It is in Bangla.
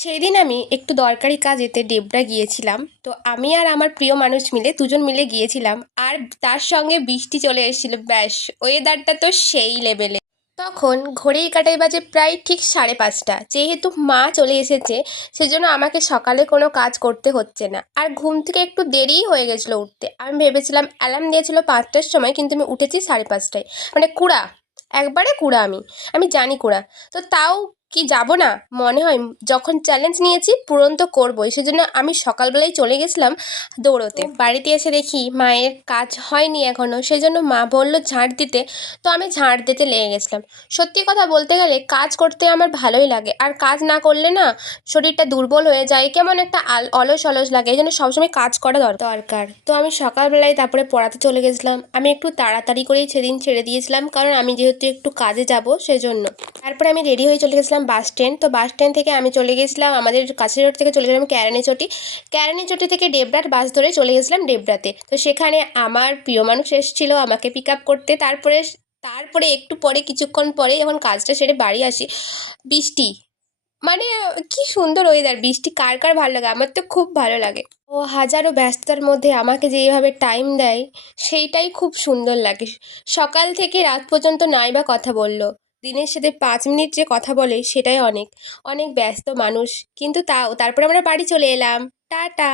সেই দিন আমি একটু দরকারি কাজেতে ডেবরা গিয়েছিলাম। তো আমি আর আমার প্রিয় মানুষ মিলে দুজন মিলে গিয়েছিলাম। আর তার সঙ্গে বৃষ্টি চলে এসেছিল। ব্যাস, ওয়েদারটা তো সেই লেভেলে। তখন ঘড়ির কাঁটায় বাজে প্রায় ঠিক 5:30। যেহেতু মা চলে এসেছে, সেজন্য আমাকে সকালে কোনো কাজ করতে হচ্ছে না। আর ঘুম থেকে একটু দেরিই হয়ে গেছিলো উঠতে। আমি ভেবেছিলাম, অ্যালার্ম দিয়েছিল 5টার সময়, কিন্তু আমি উঠেছি 5:30টায়। মানে কুড়া, একবারে কুড়া আমি। আমি জানি কুড়া, তো তাও কি যাব না? মনে হয় যখন চ্যালেঞ্জ নিয়েছি পূরণ তো করবোই। সেজন্য আমি সকালবেলায় চলে গেছিলাম দৌড়োতে। বাড়িতে এসে দেখি মায়ের কাজ হয়নি এখনও, সেজন্য মা বলল ঝাঁট দিতে। তো আমি ঝাঁট দিতে লেগে গেছিলাম। সত্যি কথা বলতে গেলে কাজ করতে আমার ভালোই লাগে, আর কাজ না করলে না শরীরটা দুর্বল হয়ে যায়, কেমন একটা অলস অলস লাগে। এই জন্য সবসময় কাজ করা দরকার। তো আমি সকালবেলায় তারপরে পড়াতে চলে গেছিলাম। আমি একটু তাড়াতাড়ি করেই সেদিন ছেড়ে দিয়েছিলাম, কারণ আমি যেহেতু একটু কাজে যাব সেজন্য। তারপরে আমি রেডি হয়ে চলে গেছিলাম বাস স্ট্যান্ড। তো বাস স্ট্যান্ড থেকে আমি চলে গেছিলাম আমাদের কাছের রোড থেকে চলে গেলাম কেরানীচটি। কেরানীচটি থেকে ডেবরার বাস ধরে চলে গেছিলাম ডেবরাতে। তো সেখানে আমার প্রিয় মানুষ এসেছিলো আমাকে পিক আপ করতে। তারপরে তারপরে একটু পরে, কিছুক্ষণ পরে যখন কাজটা সেরে বাড়ি আসি, বৃষ্টি, মানে কি সুন্দর ওয়েদার! বৃষ্টি কার কার ভালো লাগে? আমার তো খুব ভালো লাগে। ও হাজারো ব্যস্ততার মধ্যে আমাকে যে এভাবে টাইম দেয়, সেইটাই খুব সুন্দর লাগে। সকাল থেকে রাত পর্যন্ত নাই বা কথা বলল, দিনের সাথে 5 মিনিট যে কথা বলে সেটাই অনেক। অনেক ব্যস্ত মানুষ, কিন্তু তাও তারপরে আমরা বাড়ি চলে এলাম। টাটা।